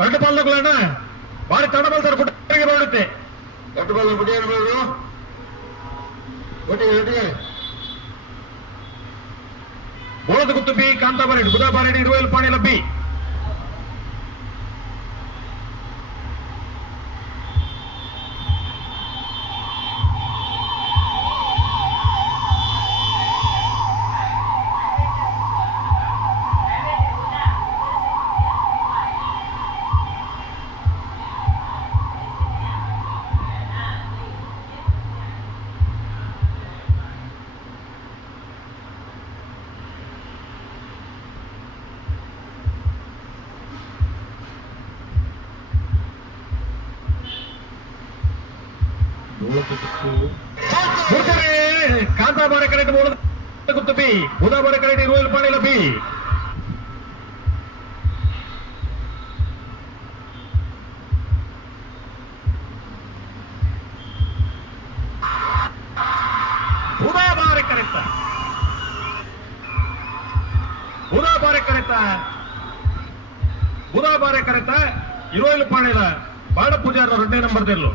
రెండు పళ్ళకులైనా వారి తడబడతారు పుట్టికి పడితే రెండు పళ్ళు పుట్టిగా బోలదగుత్తు బి కాంతాబారెడ్డి బుధాబారెడ్డి ఇరువైల పాణిల బి కాంతాబారెడ్డి బోలదగుత్తు బి బుధాబారెడ్డి ఇరువైల పాణిల బి ಬುಧವಾರ ಕರೆತ ಇರುವೈಲು ಪಾಣಿಲ ಬಾಡ ಪೂಜಾರ 2ನೇ ನಂಬರ್ ತೆರಲು